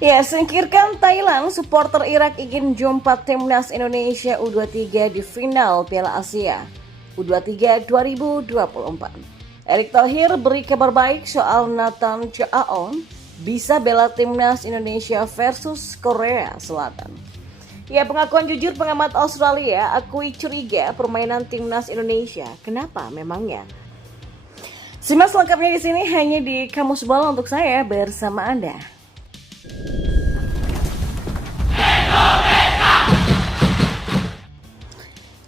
Ya, singkirkan Thailand, supporter Irak ingin jumpa timnas Indonesia U23 di final Piala Asia U23 2024. Erick Thohir beri kabar baik soal Nathan Choaon bisa bela timnas Indonesia versus Korea Selatan. Ya, pengakuan jujur pengamat Australia akui curiga permainan timnas Indonesia. Kenapa memangnya? Simak selengkapnya di sini hanya di Kamus Bola untuk saya bersama Anda.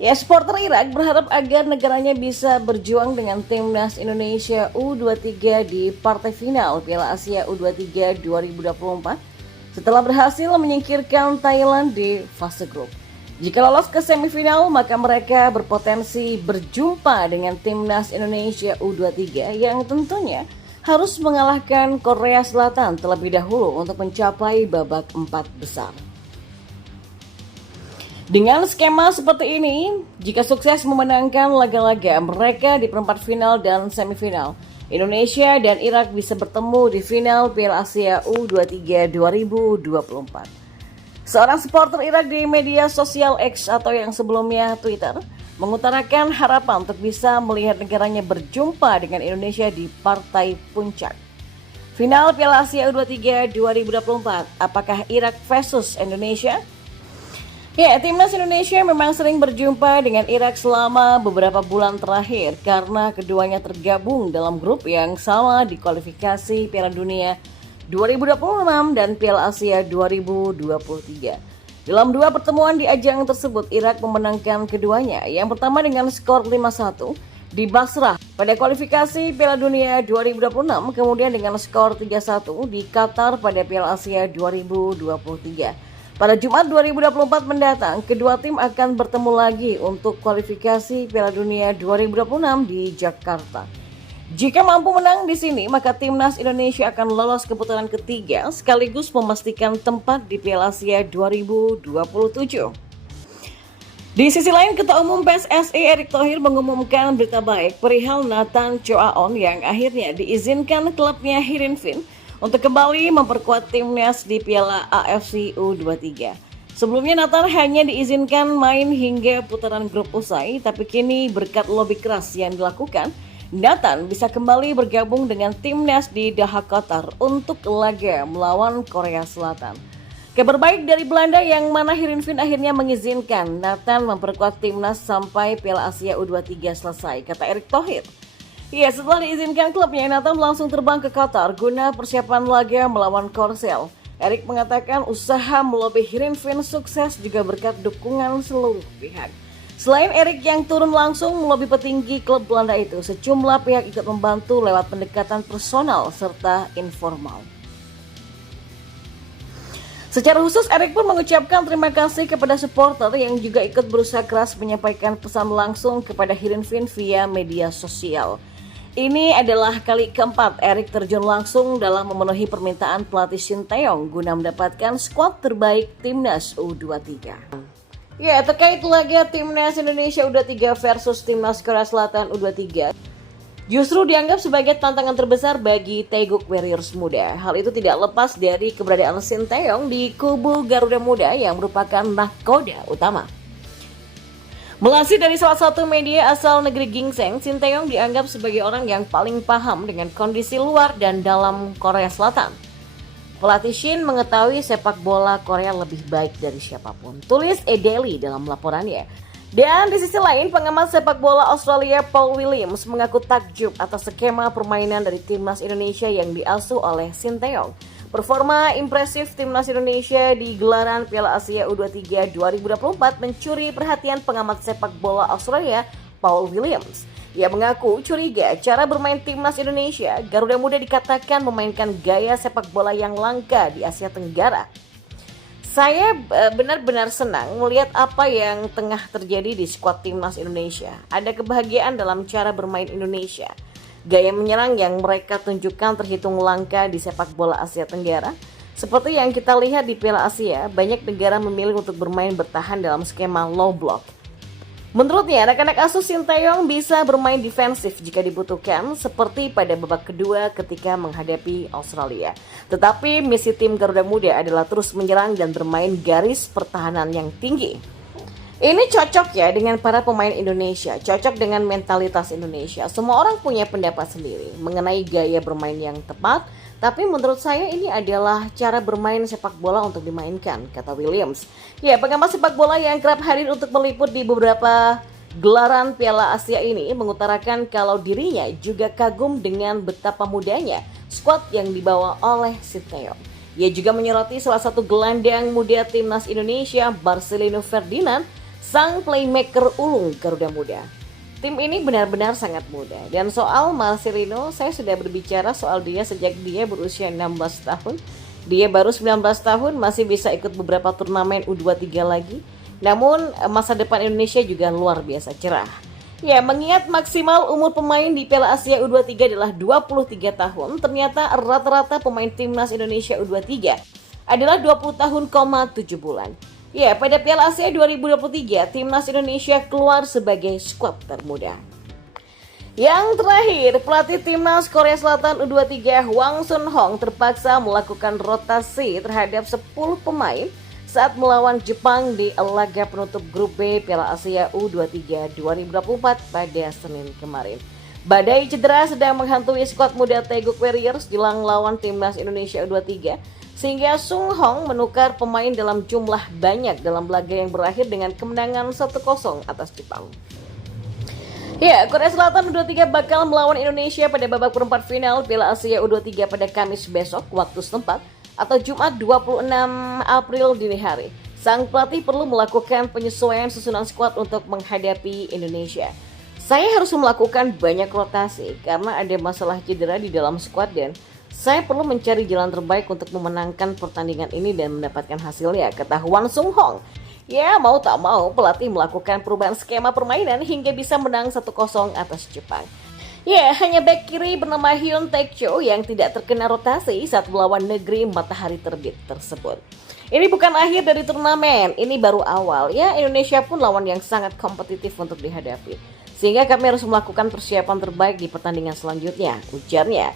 Ya, supporter Irak berharap agar negaranya bisa berjuang dengan timnas Indonesia U23 di partai final Piala Asia U23 2024 setelah berhasil menyingkirkan Thailand di fase grup. Jika lolos ke semifinal, maka mereka berpotensi berjumpa dengan timnas Indonesia U23 yang tentunya harus mengalahkan Korea Selatan terlebih dahulu untuk mencapai babak 4 besar. Dengan skema seperti ini, jika sukses memenangkan laga-laga mereka di perempat final dan semifinal, Indonesia dan Irak bisa bertemu di final Piala Asia U23 2024. Seorang supporter Irak di media sosial X atau yang sebelumnya Twitter mengutarakan harapan untuk bisa melihat negaranya berjumpa dengan Indonesia di partai puncak. Final Piala Asia U23 2024, apakah Irak versus Indonesia? Ya, timnas Indonesia memang sering berjumpa dengan Irak selama beberapa bulan terakhir karena keduanya tergabung dalam grup yang sama di kualifikasi Piala Dunia 2026 dan Piala Asia 2023. Dalam dua pertemuan di ajang tersebut, Irak memenangkan keduanya. Yang pertama dengan skor 5-1 di Basrah pada kualifikasi Piala Dunia 2026, kemudian dengan skor 3-1 di Qatar pada Piala Asia 2023. Pada Jumat 2024 mendatang, kedua tim akan bertemu lagi untuk kualifikasi Piala Dunia 2026 di Jakarta. Jika mampu menang di sini, maka timnas Indonesia akan lolos ke putaran ketiga sekaligus memastikan tempat di Piala Asia 2027. Di sisi lain, Ketua Umum PSSI Erick Thohir mengumumkan berita baik perihal Nathan Choaon yang akhirnya diizinkan klubnya Heerenveen untuk kembali memperkuat timnas di Piala AFC U23. Sebelumnya Nathan hanya diizinkan main hingga putaran grup usai, tapi kini berkat lobby keras yang dilakukan, Nathan bisa kembali bergabung dengan timnas di Doha Qatar untuk laga melawan Korea Selatan. Kabar baik dari Belanda yang mana Heerenveen akhirnya mengizinkan Nathan memperkuat timnas sampai Piala Asia U23 selesai, kata Erick Thohir. Ya, setelah diizinkan klubnya, Nathan langsung terbang ke Qatar guna persiapan laga melawan Korsel. Erick mengatakan usaha melobi Heerenveen sukses juga berkat dukungan seluruh pihak. Selain Erick yang turun langsung melobi petinggi klub Belanda itu, sejumlah pihak ikut membantu lewat pendekatan personal serta informal. Secara khusus, Erick pun mengucapkan terima kasih kepada supporter yang juga ikut berusaha keras menyampaikan pesan langsung kepada Heerenveen via media sosial. Ini adalah kali keempat Erick terjun langsung dalam memenuhi permintaan pelatih Shin Tae-yong guna mendapatkan skuad terbaik timnas U23. Ya, terkait laga timnas Indonesia U23 versus timnas Korea Selatan U23, justru dianggap sebagai tantangan terbesar bagi Taeguk Warriors muda. Hal itu tidak lepas dari keberadaan Shin Tae-yong di kubu Garuda Muda yang merupakan nahkoda utama. Melansir dari salah satu media asal negeri Gingseng, Shin Tae-yong dianggap sebagai orang yang paling paham dengan kondisi luar dan dalam Korea Selatan. Pelatih Shin mengetahui sepak bola Korea lebih baik dari siapapun, tulis Daily dalam laporannya. Dan di sisi lain, pengamat sepak bola Australia Paul Williams mengaku takjub atas skema permainan dari timnas Indonesia yang diasuh oleh Shin Tae-yong. Performa impresif timnas Indonesia di gelaran Piala Asia U23 2024 mencuri perhatian pengamat sepak bola Australia Paul Williams. Ia mengaku curiga cara bermain timnas Indonesia. Garuda Muda dikatakan memainkan gaya sepak bola yang langka di Asia Tenggara. Saya benar-benar senang melihat apa yang tengah terjadi di skuad timnas Indonesia. Ada kebahagiaan dalam cara bermain Indonesia. Gaya menyerang yang mereka tunjukkan terhitung langka di sepak bola Asia Tenggara. Seperti yang kita lihat di Piala Asia, banyak negara memilih untuk bermain bertahan dalam skema low block. Menurutnya, anak-anak asuh Sinteyong bisa bermain defensif jika dibutuhkan, seperti pada babak kedua ketika menghadapi Australia. Tetapi misi tim Garuda Muda adalah terus menyerang dan bermain garis pertahanan yang tinggi. Ini cocok ya dengan para pemain Indonesia, cocok dengan mentalitas Indonesia. Semua orang punya pendapat sendiri mengenai gaya bermain yang tepat, tapi menurut saya ini adalah cara bermain sepak bola untuk dimainkan, kata Williams. Ya, pengamat sepak bola yang kerap hadir untuk meliput di beberapa gelaran Piala Asia ini mengutarakan kalau dirinya juga kagum dengan betapa mudanya skuad yang dibawa oleh Sinteyong. Ia juga menyoroti salah satu gelandang muda timnas Indonesia, Marcelino Ferdinand, sang playmaker ulung Garuda Muda. Tim ini benar-benar sangat muda. Dan soal Marcelino, saya sudah berbicara soal dia sejak dia berusia 16 tahun. Dia baru 19 tahun, masih bisa ikut beberapa turnamen U23 lagi. Namun masa depan Indonesia juga luar biasa cerah. Ya, mengingat maksimal umur pemain di Piala Asia U23 adalah 23 tahun, ternyata rata-rata pemain timnas Indonesia U23 adalah 20 tahun, 7 bulan. Ya, pada Piala Asia 2023, timnas Indonesia keluar sebagai skuad termuda. Yang terakhir, pelatih timnas Korea Selatan U23 Hwang Sun-hong terpaksa melakukan rotasi terhadap 10 pemain saat melawan Jepang di laga penutup grup B Piala Asia U23 2024 pada Senin kemarin. Badai cedera sedang menghantui skuad muda Taeguk Warriors jelang lawan timnas Indonesia U23. Sehingga Sung Hong menukar pemain dalam jumlah banyak dalam laga yang berakhir dengan kemenangan 1-0 atas Jepang. Ya, Korea Selatan U23 bakal melawan Indonesia pada babak perempat final Piala Asia U23 pada Kamis besok waktu setempat atau Jumat 26 April dini hari. Sang pelatih perlu melakukan penyesuaian susunan skuad untuk menghadapi Indonesia. Saya harus melakukan banyak rotasi karena ada masalah cedera di dalam skuad dan saya perlu mencari jalan terbaik untuk memenangkan pertandingan ini dan mendapatkan hasilnya, kata Hwang Sun-hong. Ya, mau tak mau pelatih melakukan perubahan skema permainan hingga bisa menang 1-0 atas Jepang. Ya, hanya bek kiri bernama Hyun Taek-cho yang tidak terkena rotasi saat melawan negeri matahari terbit tersebut. Ini bukan akhir dari turnamen, ini baru awal. Ya, Indonesia pun lawan yang sangat kompetitif untuk dihadapi. Sehingga kami harus melakukan persiapan terbaik di pertandingan selanjutnya, ujarnya.